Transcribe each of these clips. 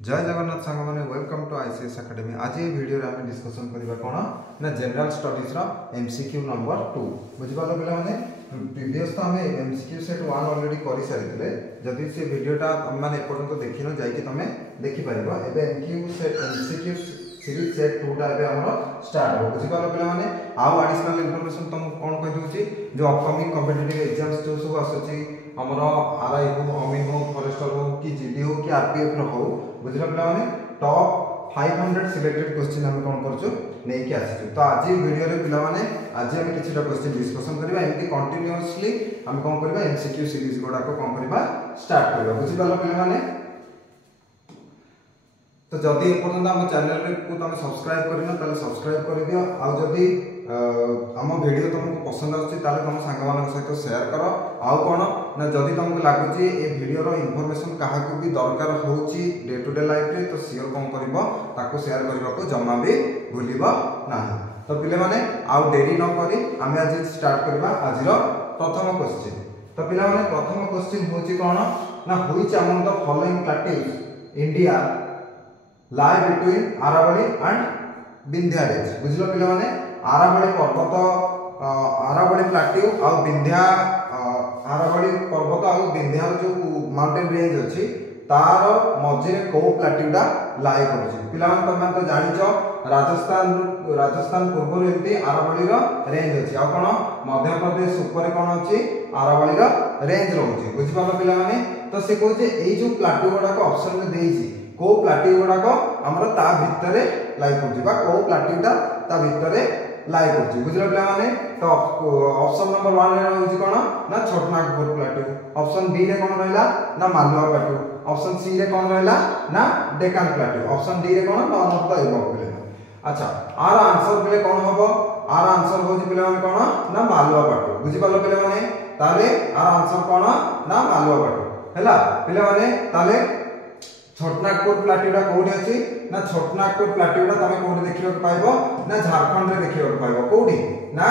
जय जगन्नाथ सांग मैंने वेलकम टू आईसीएस एकेडमी। आज ये वीडियो रे आम डिस्कसन करबा कोन ना जनरल स्टडीज रो एमसीक्यू नंबर 2 बुझिपालो पिला माने प्रीवियस तो हमें एमसीक्यू सेट 1 ऑलरेडी करि सारितले। जदि से वीडियोटा माने पर्यंत देखिनो जाई कि तमे देखि परबो। एबे एमसीक्यू सीरीज सेट 2 टा एबे हमरो स्टार्ट हो। बुझिपालो पिला माने आउ एडिशनल इंफॉर्मेशन तुम कोन कहि दोची जो अपकमिंग कॉम्पिटिटिव एग्जाम्स जो सब आसुची हमरो आरआई हो अमीन हो फॉरेस्टर हो कि जीडी हो कि आरपीएफ रो हो बुझला पिला माने टॉप 500 सिलेक्टेड क्वेश्चन हम कोन करछु नै कि आसी। तो आज वीडियो रे पिला माने आज हम किछटा क्वेश्चन डिस्कशन करबा। एमती कंटीन्यूअसली हम कोन करबा एमसीक्यू सीरीज गोडा को कोन करबा स्टार्ट करबा। बुझिपालो पिला माने तो जदि एपर्यंत हम चैनल को तुम सब्सक्राइब करना ताले सब्सक्राइब कर दियो। आ जदि आम वीडियो तुमको पसंद आछी ताले तुम सांग मान सहित शेयर करो। आउ कोन ना जदि तुमको लागुची ए वीडियो रो इंफॉर्मेशन काहा को भी दरकार होची डे टू डे लाइफ रे तो सियोर कोन करबो ताको शेयर करबा को जम्मा भी भूलिबो नाही। तो पिले माने आउ देरी न करी हम आज स्टार्ट करबा आज रो प्रथम क्वेश्चन। तो पिला माने प्रथम क्वेश्चन होची कोन ना which among the following plateaus India lie between Aravalli and Vindhya range। बुझलो पिला माने आरावली पर्वत आरावली प्लेट्यू आ विंध्या आरावली पर्वत आ विंध्या जो माउंटेन रेंज अछि तार मझे को प्लेट्यूडा लाई करछि। पिला माने तमे तो जानिचो राजस्थान पूर्व एमती आरावली रो रेंज अछि आ कोन मध्य प्रदेश ऊपर कोन अछि आरावली रो रेंज रहउछि। बुझि पालो पिला माने तो से कहै जे एई जो प्लेट्यू गुडा को ऑप्शन में देइछि को प्लेट्यू गुडा को हमर ता भितरे लाई करछि बा को प्लेट्यूटा ता भितरे लाई करछि। बुझलो पिला माने तो ऑप्शन नंबर 1 रे रहउछि कोन ना छोटनागपुर प्लेट्यू। ऑप्शन बी रे कोन रहला ना मालवा प्लेट्यू। ऑप्शन सी रे कोन रहला ना डेक्कन प्लेट्यू। ऑप्शन डी रे कोन नॉन ऑफ द एबव पिले। अच्छा आर आंसर पिले कोन हबो आर आंसर होछि पिले माने कोन ना मालवा प्लेट्यू। बुझि पालो पिले माने ताले आर आंसर कोन ना मालवा प्लेट्यू हैला। पिले माने ताले छोटनागपुर प्लेट्यूटा कोठी अछि ना छोटनागपुर प्लेट्यूटा तमे कोठी देखियो पाइबो ना झारखंड रे देखियो पाइबो कोठी ना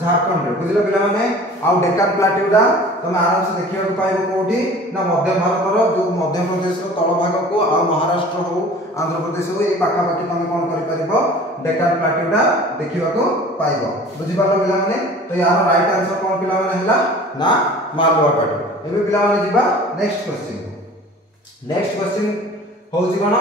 झारखंड रे। बुझलो पिला माने आ डेक्कन प्लेट्यूटा तमे आराम से देखियो पाइबो कोठी ना मध्य भारत रो जो मध्य प्रदेश रो तळ भाग को आ महाराष्ट्र हो आंध्र प्रदेश हो ए पाखा पाखी तमे कोन करि परिबो डेक्कन प्लेट्यूटा देखियो को पाइबो। बुझि पालो पिला माने तो यार राइट आंसर कोन पिला माने हला ना मालवा प्लेट्यू। एबे पिला माने जिबा नेक्स्ट क्वेश्चन। नेक्स्ट क्वेश्चन होजी कोन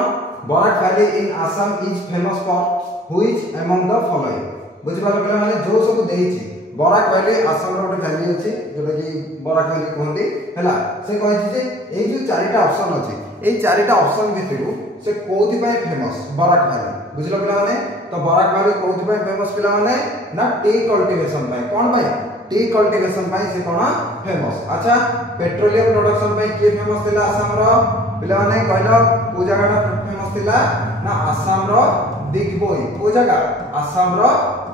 Barak valley in Assam is famous for which among the following. बुझि पालो पिला माने जो सब देइछि बराक वैली असम रो वैली अछि जोटा कि बराक वैली कहंती हैला। से कहिछि जे एई जो चारिटा ऑप्शन अछि एई चारिटा ऑप्शन भितरु से कोथि पय फेमस बराक वैली। बुझलो पिला माने तो बराक वैली कोथि पय फेमस पिला माने ना टी कल्टीवेशन पय कोन पय टी कल्टीवेशन पय से कोन फेमस। अच्छा पेट्रोलियम प्रोडक्शन पय के फेमस थिला असम रो पिला माने कहलो को जगहटा फेमस थिला ना असम रो दिग्बोई। को जगह असम रो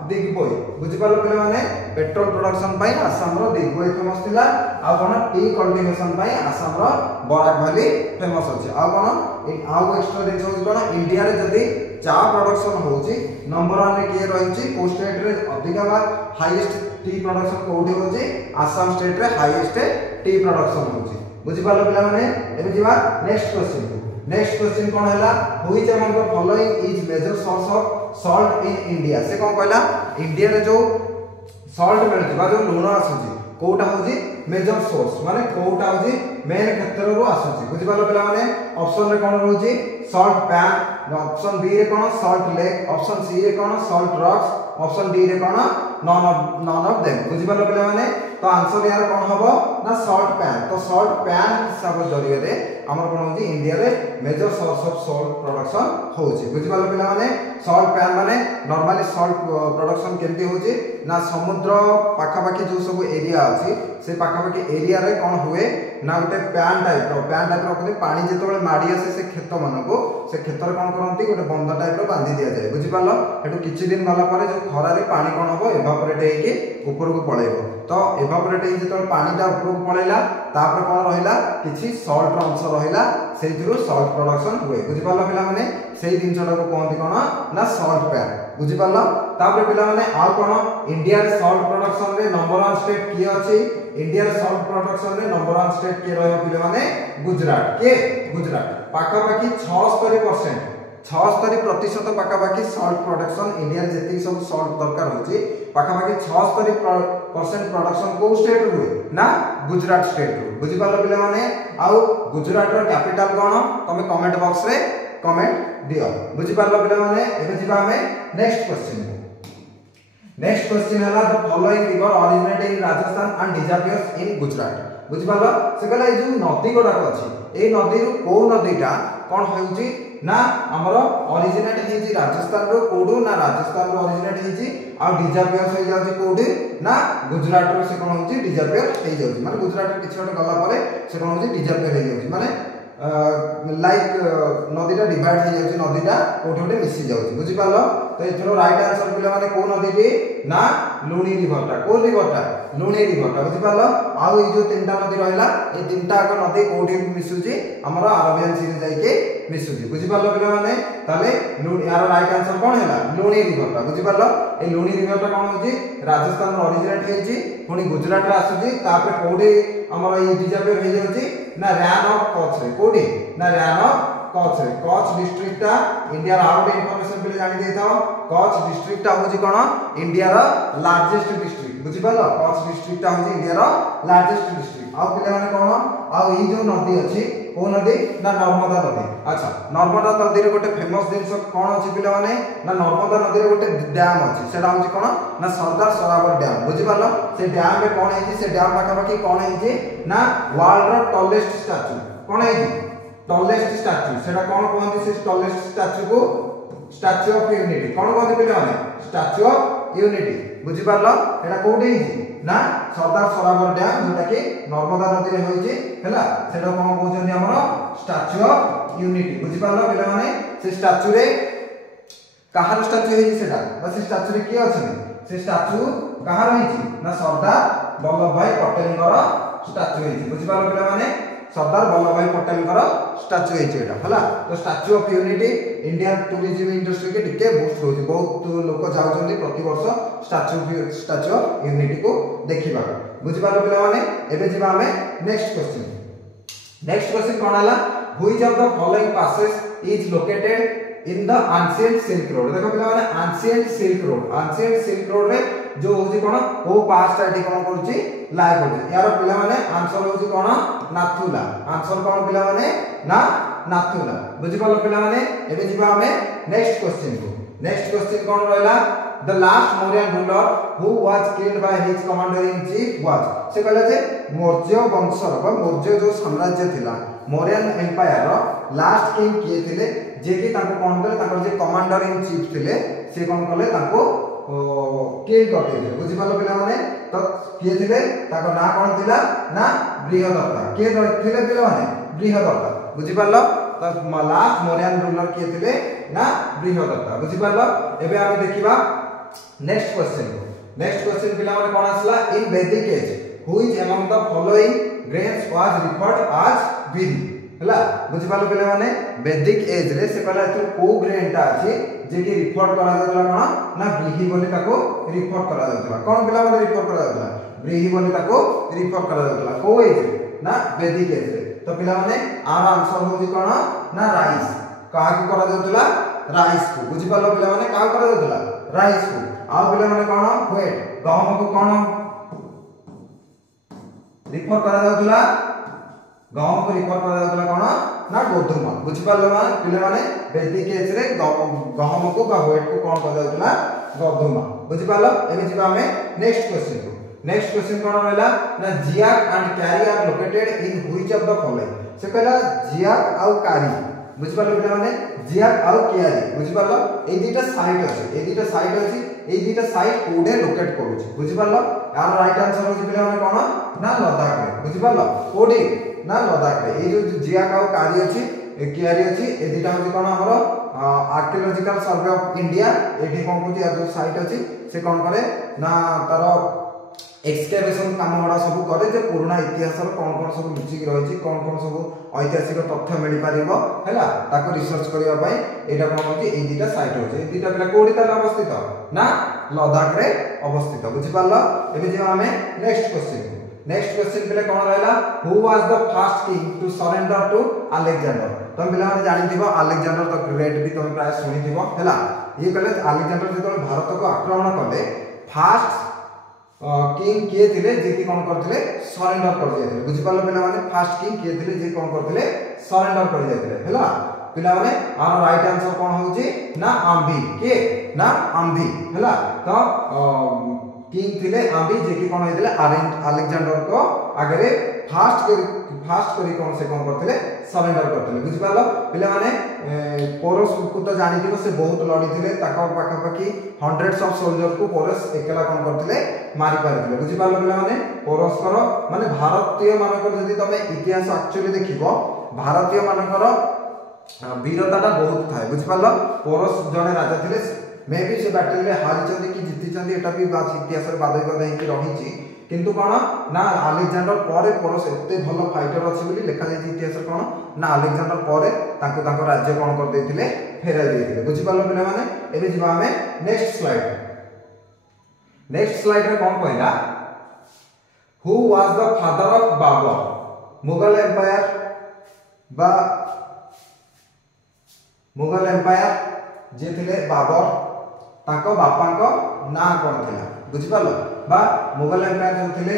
दिग्बोई। बुझि पालो पिला माने पेट्रोल प्रोडक्शन पय असम रो दिग्बोई फेमस थिला आ कोन टी कल्टीवेशन पय असम रो बराक वैली फेमस अछि। आ कोन आ एक्स्ट्रा देखो कोन इंडिया रे जदी चा प्रोडक्शन होची नंबर 1 रे के रहिछि को स्टेट रे अधिका बार हाईएस्ट टी प्रोडक्शन कोठी होची असम स्टेट रे हाईएस्ट टी प्रोडक्शन होची। बुझि पालो पिला माने एबे जिबा नेक्स्ट क्वेश्चन को। नेक्स्ट क्वेश्चन कोन हैला which among the following is major source of salt in India. से कोन कहला इंडिया रे जो सॉल्ट मिलथि बा जो लूण आसुची कोटा होजी मेजर सोर्स माने कोटा होजी मेन क्षेत्र रो आसुची। बुझि पालो पिला माने ऑप्शन रे कोन रहउची सॉल्ट पैन। ऑप्शन बी रे कोन सॉल्ट लेक। ऑप्शन सी रे कोन सॉल्ट रॉक्स। ऑप्शन डी रे कोन नॉन ऑफ देम। बुझि पालो पिला माने तो आंसर यार कोन हबो ना सॉल्ट पैन। तो सॉल्ट पैन हिसाब जरिया रे हमर कोन होजी इंडिया रे major source of salt production होजी। बुझि पालो पिला माने सॉल्ट पैन माने नॉर्मली सॉल्ट प्रोडक्शन केमती होजी ना समुद्र पाखा पाखी जो सब एरिया अछि से पाखा पाखी एरिया रे कोन हुए ना गोटे पैन टाइप रो कते पानी जेतबेले माडी आसे से खेत मानको से खेत रे कोन करंती गोटे बंद टाइप रो बांधी दिया जाय। बुझि पालो एटु किछि दिन गला परे जो खरा रे पानी कोन हबो एवापोरेट हेकी ऊपर को पळेबो। तो एवापोरेट हे जेतबेले पानीटा ऊपर को पळेला तापर कोन रहिला किछि सॉल्ट रो अंश रहिला सेइथिरु सॉल्ट प्रोडक्शन हुए। बुझि पालो पिला माने सेई दिनछटा को कहंती कोन ना सॉल्ट पैन। बुझि पालो तापर पिला माने आ कोन इंडिया रे सॉल्ट प्रोडक्शन रे नंबर 1 स्टेट की अछि इंडिया सॉल्ट प्रोडक्शन रे नंबर 1 स्टेट के रहयो पिले माने गुजरात के गुजरात पाखा पाखी 76% पाखा पाखी सॉल्ट प्रोडक्शन इंडिया रे जति सब सॉल्ट दरकार होची पाखा पाखी 76% प्रोडक्शन को स्टेट रो ना गुजरात स्टेट रो बुझी पालो पिले माने आउ गुजरात रो कैपिटल कोन तमे कमेंट बॉक्स रे कमेंट दियो बुझी पालो पिले माने एबे जिबा हमें नेक्स्ट क्वेश्चन नेक्स्ट क्वेश्चन हला the following river originate in Rajasthan and disappears इन गुजरात बुझी पालो से कहला ए जो नदी गोडा अछि ए नदी रो को नदीटा कोन होउची ना हमर ओरिजिनेट हेजी राजस्थान रो कोडू ना राजस्थान रो ओरिजिनेट हेजी आ डिसअपियर हो जाउची कोडी ना गुजरात रो से कोन होउची डिसअपियर हे जाउची माने गुजरात रे किछोट गला परे से कोन होउची डिसअपियर हे जाउची माने लाइक नदीटा डिवाइड हो जाउची नदीटा कोठे कोठे मिसी जाउची बुझी पालो तो एथरो राइट आंसर पिले माने को नदीटी ना लुणी रिवरटा को रिवरटा लुणी रिवरटा बुझी पालो आ ए जो तीनटा नदी रहला ए तीनटा को नदी कोठे मिसुची हमरा अरबियन सी रे जाई के मिसुची बुझी पालो पिले माने ताले लुणी यार राइट आंसर कोन हैला लुणी रिवरटा बुझी पालो ए लुणी रिवरटा कोन होची राजस्थान रो ओरिजिनेट हेची पुनी गुजरात रे आसुची तापे कोठे हमरा ई डिसअपियर हो जाउची ना रैन ऑफ कच्छ रे कोडी ना रैन ऑफ कच्छ रे कच्छ डिस्ट्रिक्ट टा इंडिया रा आउट इंफॉर्मेशन पे जानि देथाओ कच्छ डिस्ट्रिक्ट टा होजी कोन इंडिया रा लार्जेस्ट डिस्ट्रिक्ट बुझी पालो कच्छ डिस्ट्रिक्ट टा होजी इंडिया रा लार्जेस्ट डिस्ट्रिक्ट आ पिले माने कोन आ ई जो नदी अछि को नदी ना नर्मदा नदी अच्छा नर्मदा नदी रे गोटे फेमस जिंस कोन अछि पिले माने ना नर्मदा नदी रे गोटे डैम अछि सेडा होजी कोन ना सरदार सरोवर डैम बुझी पालो से डैम में कोन हेजी से डैम पाखा पाखी कोन हेजी ना वर्ल्ड रो टॉलेस्ट स्टैच्यू कोन हेजी टॉलेस्ट स्टैच्यू सेडा कोन कहंती से टॉलेस्ट स्टैच्यू को स्टैच्यू ऑफ यूनिटी कोन कहंती पिले माने स्टैच्यू ऑफ यूनिटी बुझी पालो एटा कोठी हेजी ना सरदार सरोवर डैम जोटा कि नर्मदा नदी रे होइची हैला सेडा कोन कहउछन्ती हमर स्टैच्यू ऑफ यूनिटी बुझी पालो पिले माने से स्टैच्यू रे कहार स्टैच्यू हेजी सेडा बस स्टैच्यू रे की अछि से स्टैच्यू कहार हेजी ना सरदार वल्लभ भाई पटेल कर स्टैच्यू हेजी बुझी पालो पिले माने सरदार वल्लभ भाई पटेल कर स्टैच्यू हेजी एटा हला तो statue of unity Indian tourism industry के टिके बूस्ट होची बहुत लोक जाउछन्ती प्रति वर्ष स्टैच्यू ऑफ यूनिटी को देखिबा बुझी पालो पिले माने एबे जिबा हमें नेक्स्ट क्वेश्चन कोन हला which of the following passes is located in the ancient silk road देखो पिले माने एंशिएंट सिल्क रोड रे जो होजी कोन ओ पास टा एटी कोन करची लाय करची यार पिले माने आंसर होजी कोन नाथुला आंसर कोन पिले माने ना नाथुला बुझी पालो पिले माने एबे जिबा हमें नेक्स्ट क्वेश्चन कोन रहला the last Mauryan ruler who was killed by his commander in chief was से कहले जे मौर्य वंशर बा मौर्य जो साम्राज्य थिला मौर्यन एम्पायर रो लास्ट किंग किए थिले जे कि ताको कोन करे ताको जे कमांडर इन चीफ थिले से कोन करले ताको किल करते थे बुझी पालो पिला माने तो किए थिले ताको ना कोन थिला ना बृहदत्ता के थिले पिला माने बृहदत्ता बुझी पालो तो लास्ट मौर्यन रूलर किए थिले ना बृहदत्ता बुझी पालो एबे हम देखिबा नेक्स्ट क्वेश्चन पिला माने कोन आसला in Vedic age which among the following grains was referred as vidhi हला बुझी पालो पिला माने वैदिक एज रे से कहला तो को ग्रेन टा अछि जे कि रिफर करा जातला कोन ना ब्रीही बोली ताको रिफर करा जातला कोन पिला माने रिफर करा जातला ब्रीही बोली ताको रिफर करा जातला को एज ना वैदिक एज रे तो पिला माने आर आंसर होजी कोन ना राइस का की करा जातला राइस को बुझी पालो पिला माने का करा जातला राइस को आ पिला माने कोन वेट गहम को कोन रिफर करा जातला गहम को रिफर करा जातला कोन ना गोधूम बुझी पालो माने पिले माने वैदिक एज रे गहम को बा वेट को कोन करा जातला गोधूम बुझी पालो एबे जिबा हमें नेक्स्ट क्वेश्चन कोन रहला ना जियाक and carry are located in which of the following से कहला जियाक आउ कारी बुझी पालो पिले माने जियाक आउ कैरी बुझी पालो ए दुटा साइट अछि ए दुटा साइट कोडे लोकेट करूछि बुझी पालो यार राइट आंसर होछि पिले माने कोन ना लद्दाख रे बुझी पालो कोडी ना लद्दाख रे ए जो जियाक आउ कारी अछि ए कैरी अछि ए दुटा होछि कोन हमरो आर्कियोलॉजिकल सर्वे ऑफ इंडिया एठी कोन कोछि जो साइट अछि से कोन करे ना तारो एक्सकेवेशन काम बडा सब करे जे पुराना इतिहास रो कोन सब लुचि रहिछि कोन सब ऐतिहासिक तथ्य मिलि पारिबो हैला ताको रिसर्च करिया पई एटा कोन होछि ए दुटा साइट होछि ए दुटा पिला कोडी ताला अवस्थित ना लद्दाख रे अवस्थित बुझि पारलो एबे जे हमें नेक्स्ट नेक्स्ट क्वेश्चन पिले कोन रहला who was the first king to surrender to Alexander तुम पिला माने जानि दिबो अलेक्जेंडर द ग्रेट भी तुम प्राय सुनि दिबो हैला ये कहले अलेक्जेंडर जेतो भारत को आक्रमण करले फर्स्ट किंग किए थिले जे कि कोन करथिले सरेंडर कर जायथिले बुझि पालो पिला माने फर्स्ट किंग किए थिले जे कोन करथिले सरेंडर कर जायथिले हैला पिला माने आर राइट आंसर कोन होउची ना आंबी के ना आंबी हैला तो किंग थिले आंबी जे कि कोन होइथिले अलेक्जेंडर को आगरे फास्ट करी कोन से कोन करथिले सरेंडर करथिले बुझि पालो पिला माने पोरस को तो जानि दिबो से बहुत लड़ी थिले ताका पाखा पाखी हंड्रेड्स ऑफ सोल्जर को पोरस एकेला कोन करथिले मारी पारिथिले बुझि पालो पिला माने पोरस करो माने भारतीय मानकर जदि तमे इतिहास एक्चुअली देखिबो भारतीय मानकर वीरताटा बहुत थाए बुझि पालो पोरस जने राजा थिले मे भी से बैटल रे हारि चंदी कि जीति चंदी एटा भी इतिहास रे बादई बादई कि रहिची किंतु कोन ना अलेक्जेंडर परे पोरस एते भलो फाइटर अछि बोली लेखा जाय इतिहास रे कोन ना अलेक्जेंडर परे ताको राज्य कोन कर देथिले फेरा देथिले बुझि पालो पिला माने एबे जिबा हमें नेक्स्ट स्लाइड रे कोन कहला who was the father of Babur Mughal empire जे थिले बाबर ताको बापाको ना कोन थिला बुझि पालो बा मुगल एम्पायर जो थिले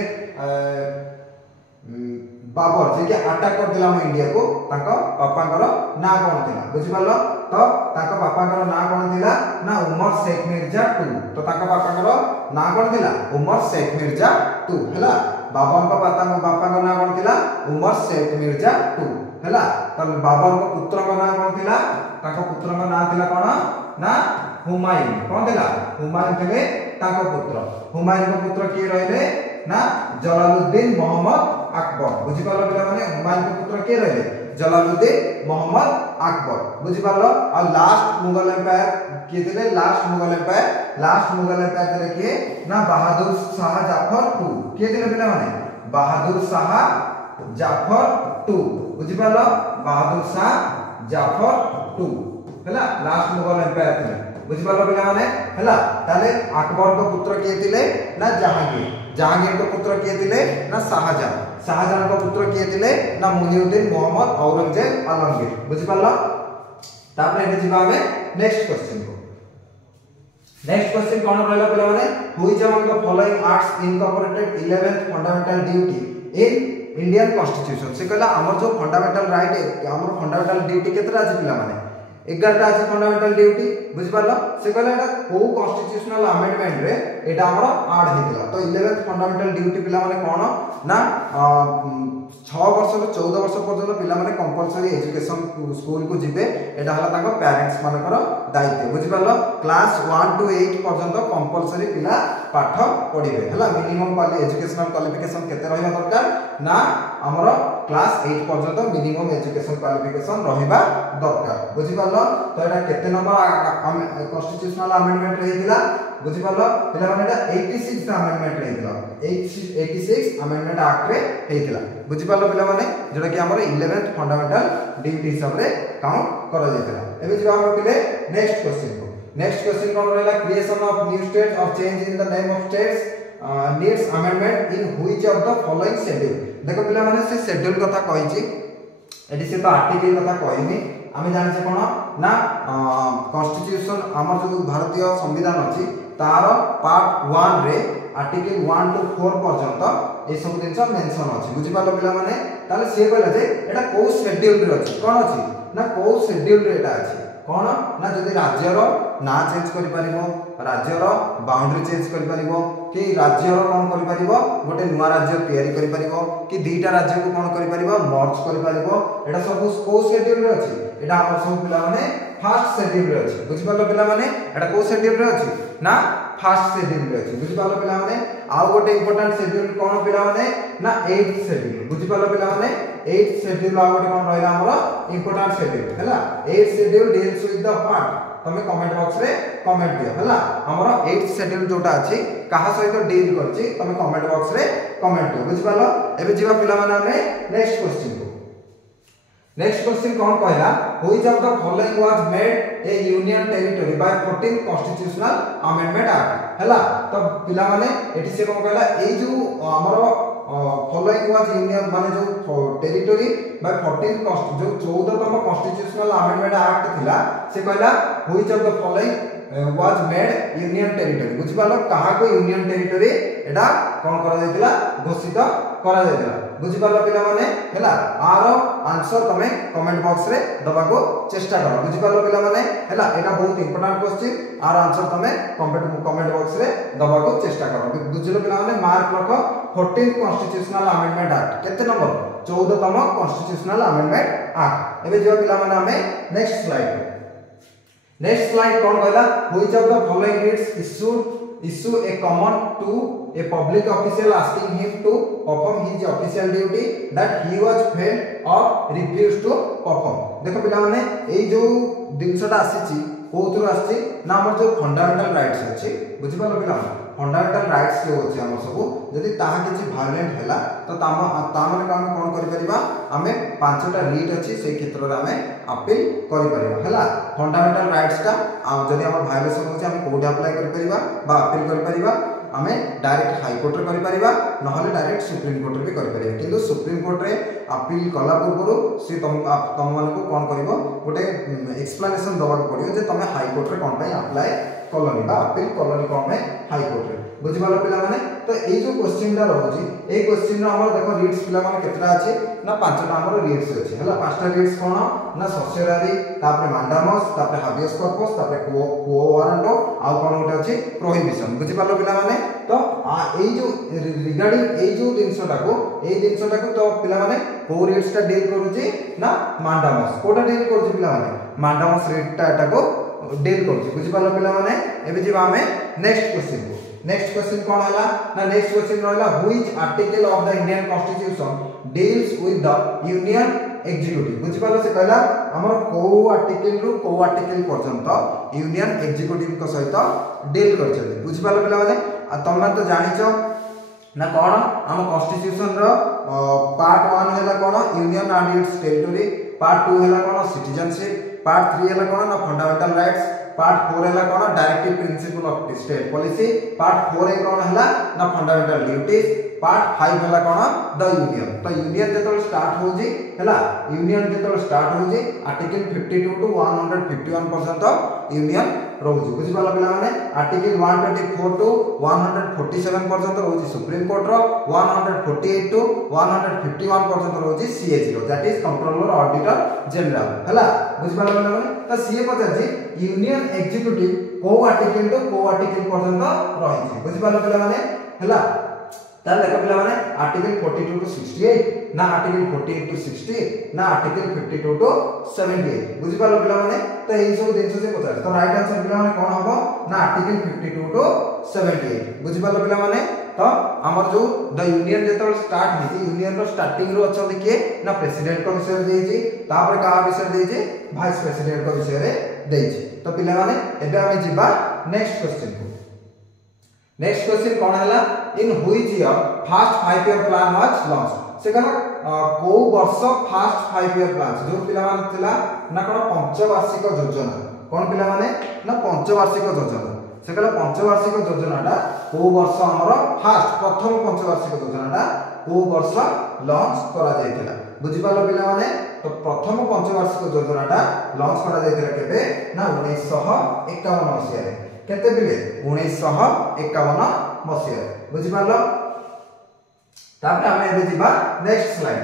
बाबर जे कि अटैक कर दिला हम इंडिया को ताको बापाकर ना कोन थिला बुझि पालो तो ताको बापाकर ना कोन थिला ना उमर शेख मिर्जा 2 तो ताको बापाकर ना कोन थिला उमर शेख मिर्जा 2 हैला बाबर को बापाको ना कोन थिला उमर शेख मिर्जा 2 हैला त बाबर को पुत्र को ना कोन थिला ताको पुत्र को ना थिला कोन ना हुमायूं कोन थिला हुमायूं थिले ताको पुत्र हुमायूं को पुत्र के रहले ना जलालुद्दीन मोहम्मद अकबर बुझि पालो पिला माने हुमायूं को पुत्र के रहले जलालुद्दीन मोहम्मद अकबर बुझि पालो और लास्ट मुगल एम्पायर के थिले लास्ट मुगल एम्पायर थिले के ना बहादुर शाह जाफर 2 के थिले पिला माने बहादुर शाह जाफर 2 बुझि पालो बहादुर शाह जाफर 2 हैला लास्ट मुगल एम्पायर थिले बुझि पालो पिला माने हैला ताले अकबर को पुत्र के थिले ना जहांगीर को पुत्र के थिले ना शाहजहां को पुत्र के थिले ना मुहिउद्दीन मोहम्मद औरंगजेब आलमगीर बुझि पालो तापरे एबे जिबा हमें नेक्स्ट क्वेश्चन कोन रहला पिला माने which among the following arts incorporated 11th fundamental duty in Indian constitution से कहला हमर जो फंडामेंटल राइट हमर फंडामेंटल ड्यूटी केतरा अछि पिला माने 11टा अछि फंडामेंटल ड्यूटी बुझि पारलो से कहला एटा को कॉन्स्टिट्यूशनल अमेंडमेंट रे एटा हमर ऐड हेतिला तो 11th फंडामेंटल ड्यूटी पिला माने कोन ना 6 वर्ष रो 14 वर्ष पर्यंत पिला माने कंपलसरी एजुकेशन स्कूल को जिबे एटा हला ताको पेरेंट्स मानकर दायित्व बुझि पारलो क्लास 1 टू 8 पर्यंत कंपलसरी पिला पाठ पढिबे हला मिनिमम एजुकेशनल क्वालिफिकेशन केते रहबा दरकार ना हमर क्लास 8 पर्यंत मिनिमम एजुकेशन क्वालिफिकेशन रहिबा दरकार बुझि पारलो तो एटा केते नंबर कॉन्स्टिट्यूशनल अमेंडमेंट रहितिला बुझि पारलो पिला माने एटा 86 अमेंडमेंट रहितिला 86 अमेंडमेंट एक्ट रे हेतिला बुझि पारलो पिला माने जेटा कि हमर 11th फंडामेंटल ड्यूटी हिसाब रे काउंट करा जायतिला एबे जिबा हम पिले नेक्स्ट क्वेश्चन कोन रहला क्रिएशन ऑफ न्यू स्टेट्स और change in the name of states needs amendment in which of the following schedule देखो पिला माने से शेड्यूल कथा कहिची एडी से तो आर्टिकल कथा कहिनी आमे जानि से कोन ना कॉन्स्टिट्यूशन हमर जो भारतीय संविधान अछि तार पार्ट 1 रे आर्टिकल 1 टू 4 पर्यंत ए सब दिनस मेंशन अछि बुझि पालो पिला माने ताले से कहला जे एटा को शेड्यूल रे अछि कोन अछि ना को शेड्यूल रे एटा अछि कोन ना जदि राज्यर ना चेंज करि परिबो राज्यर बाउंड्री चेंज करि परिबो कि राज्यर कोन करि परिबो गोटे नुवा राज्य तयारी करि परिबो कि दीटा राज्य को कोन करि परिबो मर्ज करि परिबो एटा सब को शेड्यूल रे अछि एटा हमर सब पिला माने फर्स्ट शेड्यूल रे अछि बुझि पालो पिला माने एटा को शेड्यूल रे अछि ना फर्स्ट शेड्यूल रे अछि बुझि पालो पिला माने आ गोटे इंपोर्टेंट शेड्यूल कोन पिला माने ना 8th शेड्यूल बुझि पालो पिला माने 8th शेड्यूल आ गोटे कोन रहला हमर इंपोर्टेंट शेड्यूल हैला 8th schedule deals with the part तमे कमेंट बॉक्स रे कमेंट दियो हैला हमर 8th शेड्यूल जोटा अछि कहा सहित डील करछि तमे कमेंट बॉक्स रे कमेंट दियो बुझि पालो एबे जीवा पिला माने हमें नेक्स्ट क्वेश्चन कोन कहला which of the following was made a union territory by 14th constitutional amendment act हैला तो पिला माने एठी से कोन कहला ए जो हमर फॉलोइंग वाज यूनियन माने जो टेरिटरी बाय 14 जो 14तम कॉन्स्टिट्यूशनल अमेंडमेंट एक्ट थिला से कहला which of the following was made union territory बुझि पालो कहा को यूनियन टेरिटरी एडा कोन करा जायतिला घोषित करा जायतिला बुझि पालो पिला माने हैला आरो आंसर तमे कमेंट बॉक्स रे दबा को चेष्टा करो बुझि पालो पिला माने हैला एटा बहुत इंपोर्टेंट क्वेश्चन आरो आंसर तमे कमेंट बॉक्स रे दबा को चेष्टा करो बुझिलो पिला माने मार्क रखो 14th कॉन्स्टिट्यूशनल अमेंडमेंट एक्ट केते नंबर 14तम कॉन्स्टिट्यूशनल अमेंडमेंट एक्ट एबे जो पिला माने हमें नेक्स्ट स्लाइड कोन कहला which of the following reads issue a common to a public official asking him to perform his official duty that he was failed or refused to perform देखो पिला माने एई जो दिनसटा आसीची कोथुर आसी ना हमर जो फंडामेंटल राइट्स अछि बुझि पालो पिला फंडामेंटल राइट्स जो अछि हमर सब जदि ताहा किछि वायलेंट हैला तो तामने काम कोन करि परिबा हमें पांचटा रीट अछि से क्षेत्र रे हमें अपील करि परिबा हैला फंडामेंटल राइट्स का जदि हमर वायलेशन होछि हम कोड अप्लाई करि परिबा बा अपील करि परिबा हमें डायरेक्ट हाई कोर्ट रे करि परिबा नहले डायरेक्ट सुप्रीम कोर्ट रे भी करि परिबा किंतु सुप्रीम कोर्ट रे अपील कला पूर्व से तुम मन को कोन करिवो गोटे एक्सप्लेनेशन दबा पड़ियो जे तमे हाई कोर्ट रे कोन पय अप्लाई कलनी बा अपील कलनी कोन में हाई कोर्ट रे बुझि पालो पिला माने तो एई जो क्वेश्चन दा रहउची ए क्वेश्चन रे हमर देखो रीड्स पिला माने केतरा अछि ना पांचटा हमर रीड्स अछि हला पांचटा रीड्स कोन ना सस्यरारी तापर मांडामस तापर हाबियस कॉर्पस तापर को वारंट आ कोन उठे अछि प्रोहिबिशन बुझि पालो पिला माने तो एई जो रिगार्डिंग एई जो दिनसटा को तो पिला माने को रीड्स ता डील करूची ना मांडामस कोटा डील करूची पिला माने मांडामस रीड ता को डील करूची बुझि पालो पिला माने एबे जिबा हमें नेक्स्ट क्वेश्चन कोन हला ना नेक्स्ट क्वेश्चन रहला which article of the Indian constitution deals with the union executive बुझि पालो से कहला हमर को आर्टिकल रु को आर्टिकल पर्यंत यूनियन एग्जीक्यूटिव को सहित डील करछथि बुझि पालो पिला माने तमे तो जानिछो ना कोन हम कॉन्स्टिट्यूशन रो पार्ट 1 हला कोन union and its territory part 2 हला कोन सिटीजनशिप पार्ट 3 हला कोन ना फंडामेंटल राइट्स पार्ट 4 हला कोन directive principle of state policy part 4 A कोन हला ना फंडामेंटल ड्यूटीज पार्ट 5 हला कोन द यूनियन तो यूनियन जेतल स्टार्ट होजी हला यूनियन जेतल स्टार्ट होजी आर्टिकल 52 टू 151 पर्यंत यूनियन रहउजी बुझि पाला पिला माने आर्टिकल 124 टू 147 पर्यंत रहउजी सुप्रीम कोर्ट रो 148 टू 151 पर्यंत रहउजी सीएजी रो that is controller auditor general हला बुझि पाला पिला माने तो सीए पचाजी यूनियन एग्जीक्यूटिव को आर्टिकल टू को आर्टिकल पर्यंत रहिछि बुझि पाला पिला माने हला तार देखो पिला माने आर्टिकल 42 टू 68 ना आर्टिकल 48 टू 60 ना आर्टिकल 52 टू 78 बुझि पालो पिला माने तो एई सब दिन से पचार तो राइट आंसर पिला माने कोन हबो ना आर्टिकल 52 टू 78 बुझि पालो पिला माने तो हमर जो द यूनियन जेतल स्टार्ट हिची यूनियन रो स्टार्टिंग रो अछि किए ना प्रेसिडेंट को विषय देछि तापर का विषय देछि वाइस प्रेसिडेंट को विषय रे देछि तो पिला माने एबे हम जिबा नेक्स्ट क्वेश्चन कोन हला in which year first 5 year plan was launch से कहला को वर्ष फर्स्ट 5 ईयर प्लान जो पिला मान थिला ना कोन पंचवार्षिक योजना कोन पिला माने ना पंचवार्षिक योजना से कहला पंचवार्षिक योजनाटा को वर्ष हमर फर्स्ट प्रथम पंचवार्षिक योजनाटा को वर्ष लॉन्च करा जायतिला बुझि पालो पिला माने तो प्रथम पंचवार्षिक योजनाटा लॉन्च करा जायतिला केबे ना 1951 मसिया रे केते बिले 1951 मसिया बुझि पालो तापर हम एबे जिबा नेक्स्ट स्लाइड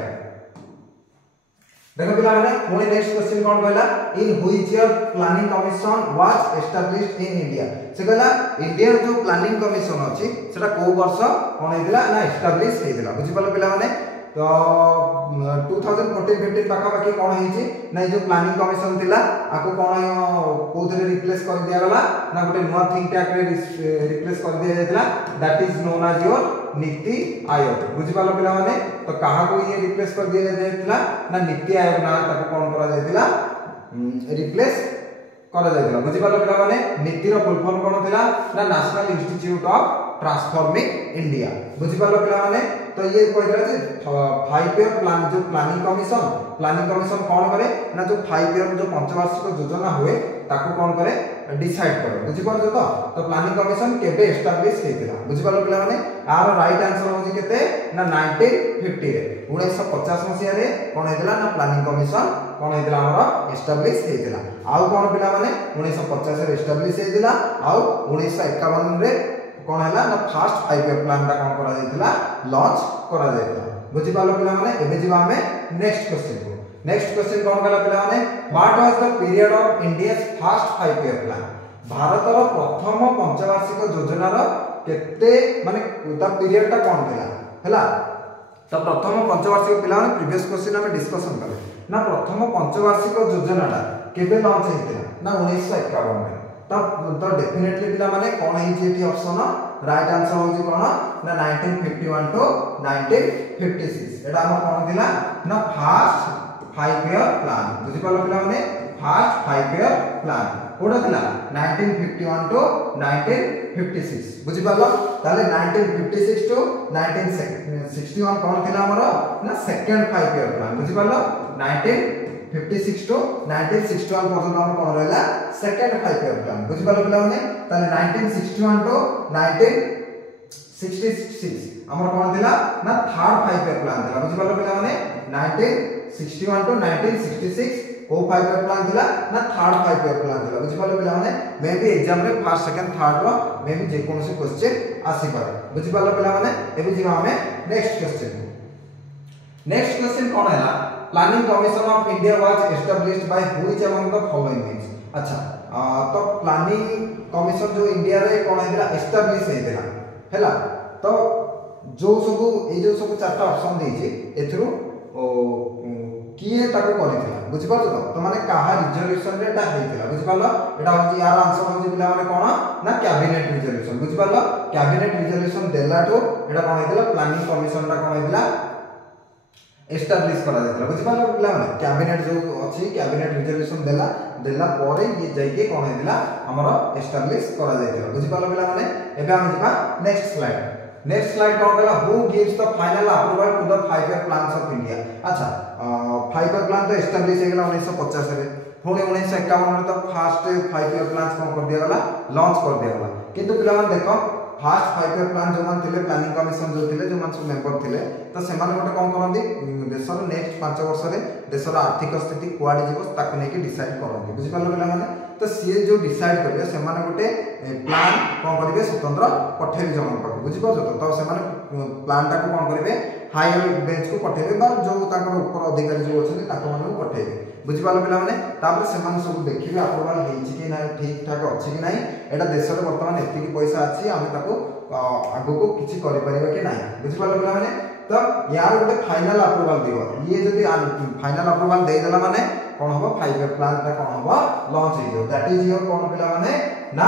देखो पिला माने पुणी नेक्स्ट क्वेश्चन कोन कहला in which year planning commission was established in India से कहला इंडिया जो प्लानिंग कमीशन अछि सेटा को वर्ष कोन हेदिला ना एस्टैब्लिश हेदिला बुझि पालो पिला माने तो 2014-15 पाखा पाखी कोन हेछि नै जो प्लानिंग कमीशन थिला आको कोन कोथरे रिप्लेस कर दिया गला ना गोटे नुवा थिंक टैंक रे रिप्लेस कर दिया जायतिला that is known as your NITI Aayog बुझि पालो पिला माने तो कहा को ये रिप्लेस कर दिया जायतिला ना नीति आयोग ना ताको कोन करा जायतिला रिप्लेस करा जायतिला बुझि पालो पिला माने नीति रो फुल फॉर्म कोन थिला ना national institute of transforming India बुझि पालो पिला माने तो ये कहला जे 5 ईयर प्लान जो प्लानिंग कमीशन कोन करे ना जो 5 ईयर जो पंचवार्षिक योजना हुए ताको कोन करे डिसाइड कर बुझी पारछ तो प्लानिंग कमिशन केबे एस्टाब्लिश हेतिला बुझी पारलो पिला माने आर राइट आंसर होची केते ना 1950 रे 1950 मसिया रे कोन हेतिला ना प्लानिंग कमिशन कोन हेतिला हमर एस्टाब्लिश हेतिला आउ कोन पिला माने 1950 रे एस्टाब्लिश हेतिला आउ 1951 रे कोन हैला ना फर्स्ट 5 ईयर प्लान ता कोन करा जायतिला लॉन्च करा जायतिला बुझी पारलो पिला माने एबे जिबा हमें नेक्स्ट क्वेश्चन को नेक्स्ट क्वेश्चन कोन गला पिला माने what was the period of India's first 5 year plan भारतर प्रथम पंचवार्षिक योजना रो केते माने ता पीरियड ता कोन थिला हैला तो प्रथम पंचवार्षिक पिला माने प्रीवियस क्वेश्चन हमें डिस्कशन करे ना प्रथम पंचवार्षिक योजना ता केबे लॉन्च हेतिला ना 1951 में तो डेफिनेटली पिला माने कोन हे जेटी ऑप्शन राइट आंसर होजी कोन ना 1951 टू 1956 एटा हम कोन दिला ना फर्स्ट 5 ईयर प्लान बुझी पालो पिला माने फर्स्ट 5 ईयर प्लान कोडा थिला 1951 टू 1956 बुझी पालो ताले 1956 टू 1961 कोन थिला हमरो ना सेकंड 5 ईयर प्लान बुझी पालो 1956 टू 1961 पर्यंत हम कोन रहला सेकंड 5 ईयर प्लान बुझी पालो पिला माने ताले 1961 टू 1966 हमर कोन थिला ना थर्ड 5 ईयर प्लान थिला बुझी पालो पिला माने 1961 टू 1966 ओ 5 ईयर प्लान थिला ना थर्ड 5 ईयर प्लान थिला बुझी पालो पिला माने मे बी एग्जाम रे फर्स्ट सेकंड थर्ड रो मे बी जे कोनसे क्वेश्चन आसी पारे बुझी पालो पिला माने एबे जिवा हमें नेक्स्ट क्वेश्चन कोन हैला planning commission of India was established by which among the following means अच्छा तो प्लानिंग कमिशन जो इंडिया रे कोन हैला एस्टैब्लिश हेतिला हैला तो जो सब चारटा ऑप्शन देछि एथरो किए ताको करिथिला बुझि पारछो तो माने काहा रिजोल्यूशन रे एटा हेतिला बुझि पारलो एटा होछि यार आंसर होछि पिला माने कोन ना कैबिनेट रिजोल्यूशन बुझि पारलो कैबिनेट रिजोल्यूशन देलाठो एटा कोन हेतिला प्लानिंग कमिशन रा कोन हेतिला एस्टैब्लिश करा जायतिला बुझि पारलो पिला माने कैबिनेट जो अछि कैबिनेट रिजोल्यूशन देला परे ये जाइके कोन हेतिला हमरो एस्टैब्लिश करा जायतिला बुझि पारलो पिला माने एबे हम जिबा नेक्स्ट स्लाइड कोन कहला who gives the final approval to the 5 year plans of India अच्छा 5 ईयर प्लान तो एस्टैब्लिश हे गेला 1950 रे पुणी 1951 रे तो फर्स्ट 5 ईयर प्लान्स कोन कर दिया गेला लॉन्च कर दिया गेला किंतु पिला मान देखो फर्स्ट 5 ईयर प्लान जो मान थिले प्लानिंग कमिशन जो थिले जो मान सब मेंबर थिले तो से मान गोटे कोन करंदी देशर नेक्स्ट 5 वर्ष रे देशर आर्थिक स्थिति कुआडी जीवो ताको नै के डिसाइड करंदी बुझि पालो पिला माने तो सी जो डिसाइड करिवे से माने गोटे प्लान कोन करिवे स्वतंत्र पठेबे जमन पाको बुझि पाछो तो से माने प्लान ता को कोन करिवे हायर बेंच को पठेबे बा जो ताकर ऊपर अधिकारी जो अछि ताको माने पठेबे बुझि पालो पिला माने तापर से माने सब देखिबे अप्रूवल हेछि कि ना ठीक ठाक अछि कि नाही एटा देश रे वर्तमान एति की पैसा अछि आमे ताको आगो को किछि करि परिबा कि नाही बुझि पालो पिला माने तो यार गोटे फाइनल अप्रूवल दिबो ये जदी फाइनल अप्रूवल दे देला माने कोन हबो 5 ईयर प्लान ता कोन हबो लॉन्च हे जो दैट इज योर कोन पिला माने ना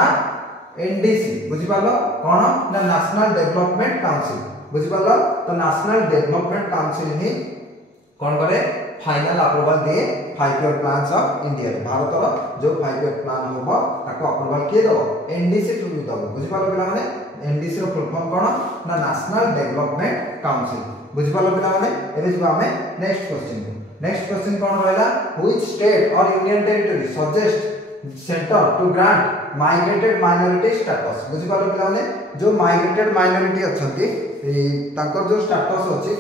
एनडीसी बुझि पालो कोन ना नेशनल डेवलपमेंट काउंसिल बुझि पालो तो नेशनल डेवलपमेंट काउंसिल ही कोन करे फाइनल अप्रूवल दे 5 year plans of India Bharat रो जो 5 ईयर प्लान होबो ताको अप्रूवल के दो एनडीसी टू दो बुझि पालो पिला माने एनडीसी रो फुल फॉर्म कोन ना नेशनल डेवलपमेंट काउंसिल बुझि पालो पिला माने एबे जिबा हमें नेक्स्ट क्वेश्चन कोन रहला व्हिच स्टेट और union territory suggest centre to grant migrated minority status बुझि पालो पिला माने जो माइग्रेटेड माइनॉरिटी अछंती ताकर जो स्टेटस अछि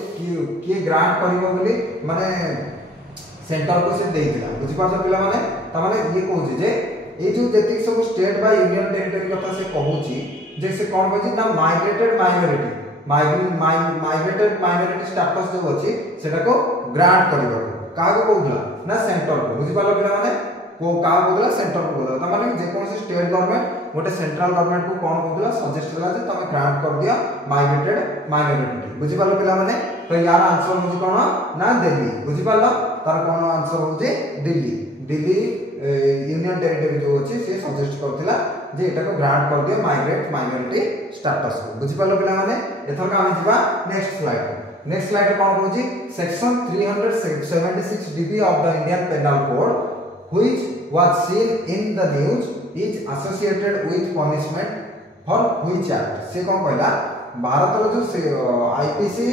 कि ग्रांट करिवो बोली माने सेंटर को से देइतिला बुझि पाछो पिला माने त माने ये कहूची जे ए जो जति सब स्टेट बा यूनियन टेरिटरी कथा से कहूची जे से कोन कहूची ना माइग्रेटेड माइनॉरिटी स्टेटस जो अछि सेटा को ग्रांट करिवो का को कहूला ना सेंटर को बुझि पालो पिला माने को का कहूला सेंटर को कहूला त माने जे कोन से स्टेट गवर्नमेंट गोटे सेंट्रल गवर्नमेंट को कोन कहूला सजेस्ट कला जे तमे ग्रांट कर दिया माइग्रेटेड माइनॉरिटी बुझि पालो पिला माने तो यार आंसर होजी कोन ना दिल्ली बुझि पालो तार कोन आंसर होजी दिल्ली यूनियन टेरिटरी जो अछि से सजेस्ट करथिला जे एटा को ग्रांट कर दिया माइग्रेट माइनॉरिटी स्टेटस को बुझि पालो पिला माने एथर का हम जिबा नेक्स्ट स्लाइड कोन कहूची section 376 DB of the Indian penal code which was seen in the news is associated with punishment for which act से कोन कहला भारत रो जो आईपीसी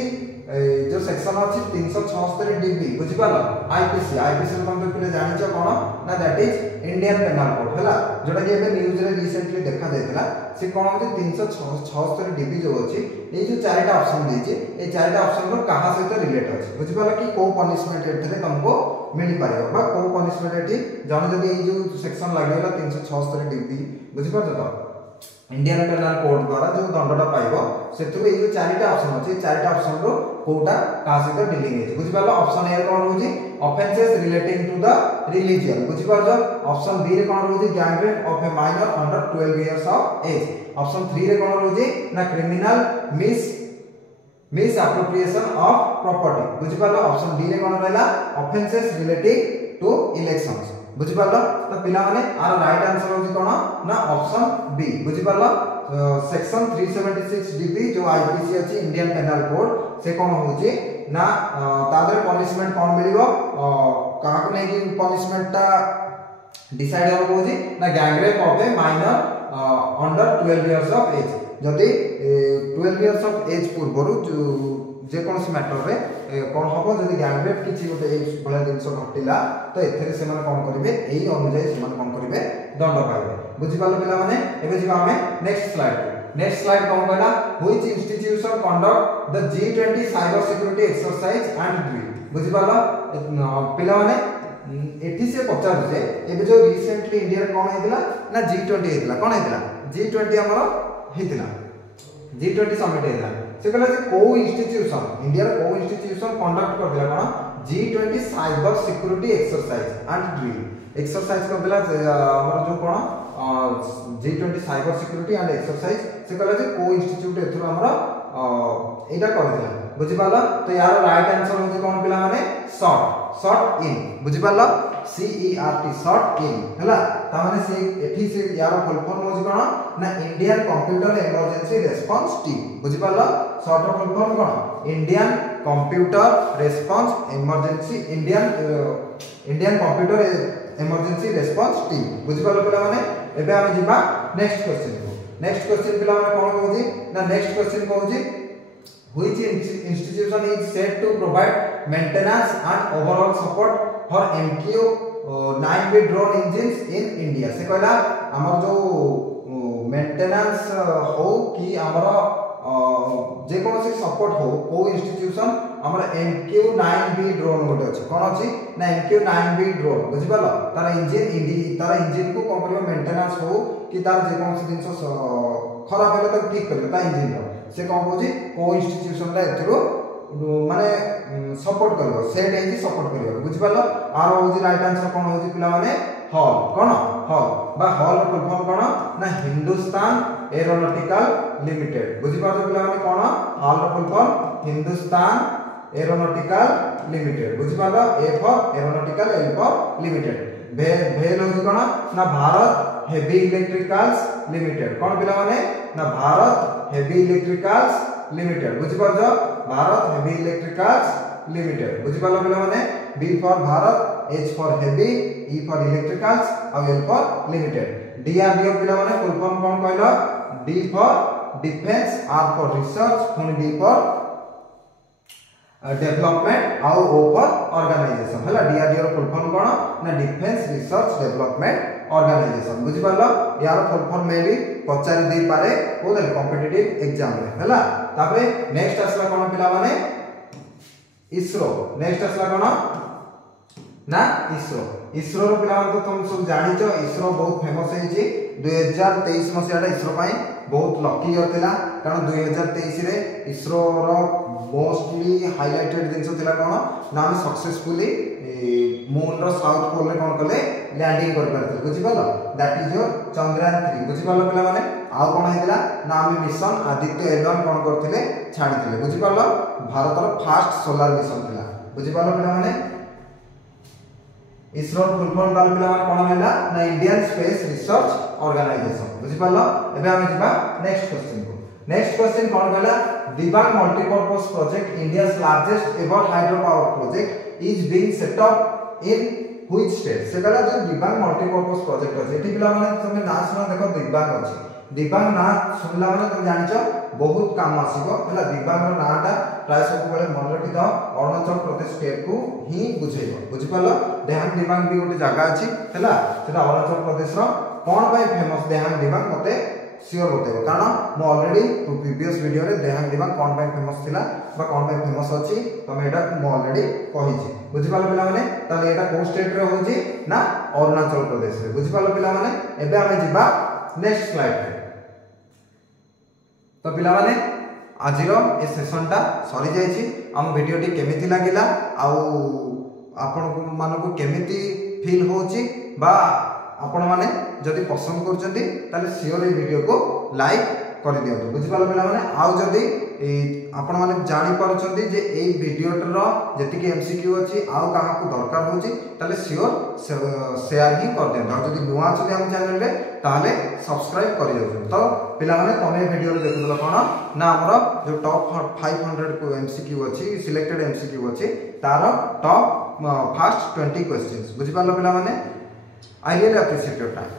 जो सेक्शन अछि 376 डीबी बुझि पालो आईपीसी रे तुम पे जानिछ कोन ना that is Indian penal code हला जोटा कि एबे न्यूज रे रिसेंटली देखा जायतला से कोन होची 376 डीबी जो अछि ए जो चारटा ऑप्शन देछि ए चारटा ऑप्शन रो कहा सहित रिलेट अछि बुझि पालो कि को पनिशमेंट एथले तुमको मिली पारिबो बा को पनिशमेंट एठी जने जदी ए जो सेक्शन लागेला 376 डीबी बुझि पाछो तो इंडियन पेनल कोड द्वारा जो दंडटा पाइबो सेतु ए जो चारटा ऑप्शन अछि चारटा ऑप्शन रो कोटा का सहित डीलिंग है बुझि पालो ऑप्शन ए कोन होची offences relating to the religion बुझि पालो ऑप्शन बी रे कोन होची gang rape of a minor under 12 years of age option 3 रे कोन होची ना criminal misappropriation of property बुझि पालो ऑप्शन डी रे कोन रहला ऑफेंसेस रिलेटिंग टू इलेक्शंस बुझि पालो तो पिला माने आर राइट आंसर होची कोन ना ऑप्शन बी बुझि पालो सेक्शन 376 डीबी जो आईपीसी अछि इंडियन पेनल कोड से कोन होची ना तादर पनिशमेंट कोन मिलिबो काहा को नै कि पनिशमेंट ता डिसाइड हो होची ना gang rape of a minor under 12 years of age जदि 12 इयर्स ऑफ एज पूर्वरु जे कोन से मैटर रे कोन हबो जदि गैंग रेप किछि गोटे एज भला दिनस घटिला तो एथरे से माने कोन करिवे एई अनुसार से माने कोन करिवे दंड पाइबे बुझि पालो पिला माने एबे जिबा हमें नेक्स्ट स्लाइड कोन कहला which institution conduct the G20 cyber security exercise and drill बुझि पालो पिला माने एठी से पचार जे एबे जो रिसेंटली इंडिया रे कोन हेतिला ना G20 हेतिला कोन हेतिला G20 हमरो हेतिला G20 समिट हेतिला से कहला जे को इंस्टीट्यूशन इंडिया रे को इंस्टीट्यूशन कंडक्ट कर दिला कोन G20 cyber security exercise and drill exercise कर दिला हमर जो कोन G20 cyber security and exercise से कहला जे को इंस्टीट्यूट एथुर हमर एटा कर दिला बुझि पाला तो यार राइट आंसर होची कोन पिला माने शॉर्ट इन बुझि पाला CERT शॉर्ट इन हला ता माने से एठी से यार फुल फॉर्म होची कोन ना Indian computer emergency response team बुझि पाला शॉर्ट रो फुल फॉर्म कोन Indian computer response emergency Indian computer emergency response team बुझि पालो पिला माने एबे हम जिबा नेक्स्ट क्वेश्चन पिला माने कोन होची ना नेक्स्ट क्वेश्चन को होची which institution is said to provide maintenance and overall support for MQ 9B drone engines in India से कहला हमर जो मेंटेनेंस हो कि हमर जे कोनो से सपोर्ट हो को इंस्टीट्यूशन हमर MQ9B ड्रोन गोटे अछि कोन अछि ना MQ9B ड्रोन बुझि पालो तार इंजन को कोन करियो मेंटेनेंस हो कि तार जे कोनो से दिनस खराब हेले त ठीक करियो ता इंजन रो से कोन कहूची को इंस्टीट्यूशन ला एथरो माने सपोर्ट करबो सेट एजी सपोर्ट करबो बुझि पालो आर होची राइट आंसर कोन होची पिला माने हॉल कोन हॉल बा हॉल फुल फॉर्म कोन ना हिंदुस्तान एरोनॉटिकल लिमिटेड बुझि पालो पिला माने कोन HAL full form Hindustan aeronautical limited बुझि पालो A for aeronautical L for limited भेल होची कोन ना भारत हेवी इलेक्ट्रिकल्स लिमिटेड कोन पिला माने ना भारत हेवी इलेक्ट्रिकल्स लिमिटेड बुझि पालो भारत हेवी इलेक्ट्रिकल्स लिमिटेड बुझि पालो पिला माने B for Bharat H for heavy E for electricals और एल फॉर लिमिटेड डीआरडीओ पिला माने फुल फॉर्म कोन कहलो D for defence R for research पुनी डी फॉर डेवलपमेंट आउ ओ फॉर ऑर्गेनाइजेशन हला डीआरडीओ रो फुल फॉर्म कोन ना डिफेंस रिसर्च डेवलपमेंट ऑर्गेनाइजेशन बुझि पालो यार फुल फॉर्म में भी पचारि दे पारे कोदल कॉम्पिटिटिव एग्जाम रे हला तापरे नेक्स्ट असला कोन पिला माने इसरो नेक्स्ट असला कोन ना इसरो रो पिला तो तुम सब जानिचो इसरो बहुत फेमस है जी 2023 मसियाटा इसरो पाई बहुत लकी होतिला कारण 2023 रे इसरो रो मोस्टली हाइलाइटेड जिंस थिला कोन ना हम सक्सेसफुली मून रो साउथ पोल रे कोन कले लैंडिंग कर परथिल बुझि पालो दैट इज योर चंद्रयान 3 बुझि पालो पिला माने आ कोन हेतिला ना हम मिशन आदित्य एल1 कोन करथिले छाडिथिले बुझि पालो Bharat row first solar mission थिला बुझि पालो पिला माने इसरो फुल फॉर्म काल पिला माने कोन हैला ना इंडियन स्पेस रिसर्च ऑर्गेनाइजेशन बुझि पालो एबे हम जिबा नेक्स्ट क्वेश्चन कोन कहला Dibang multipurpose project India's largest ever hydro power project is being set up in which state से कहला जो दिबांग मल्टीपर्पज प्रोजेक्ट अछि एठी पिला माने तुमे ना सुना देखो दिबांग अछि दिबांग ना सुनला माने तुम जानिचो बहुत काम आसीबो हैला दिबांग रो नाटा प्राय सब बेले मन रखि दो अरुणाचल प्रदेश स्टेट को ही बुझेइबो बुझि पालो देहांग दिबांग भी गोटे जगह अछि हैला सेटा अरुणाचल प्रदेश रो कोन बाय फेमस देहांग दिबांग मते सियोर बतेबो कारण मो ऑलरेडी प्रीवियस वीडियो रे देहांग दिबांग कोन बाय फेमस थिला बा कोन बाय फेमस अछि तमे एटा मो ऑलरेडी कहिछि बुझि पालो पिला माने ताले एटा को स्टेट रे होछि ना अरुणाचल प्रदेश रे बुझि पालो पिला माने एबे आमे जिबा नेक्स्ट स्लाइड रे तो पिला माने आजिरो ए सेशन टा सरी जायछि हम वीडियो टी केमिति लागिला आउ आपन मानको केमिति फील होछि बा आपण माने जदि पसंद करचंती ताले सियोर ए वीडियो को लाइक कर दियंतु बुझि पालो पिला माने आउ जदि आपण माने जानि पारुचंती जे ए वीडियो रो जति के एमसीक्यू अछि आउ काहा को दरकार होछि ताले सियोर शेयर ही कर दियंतु आ जदि नुवा अछि हम चैनल रे ताले सब्सक्राइब कर दियंतु तो पिला माने तमे वीडियो रे देखुदला कोन ना हमरो जो टॉप 500 को एमसीक्यू अछि सिलेक्टेड एमसीक्यू अछि तारो टॉप फर्स्ट 20 क्वेश्चंस बुझि पालो पिला माने I really appreciate your time.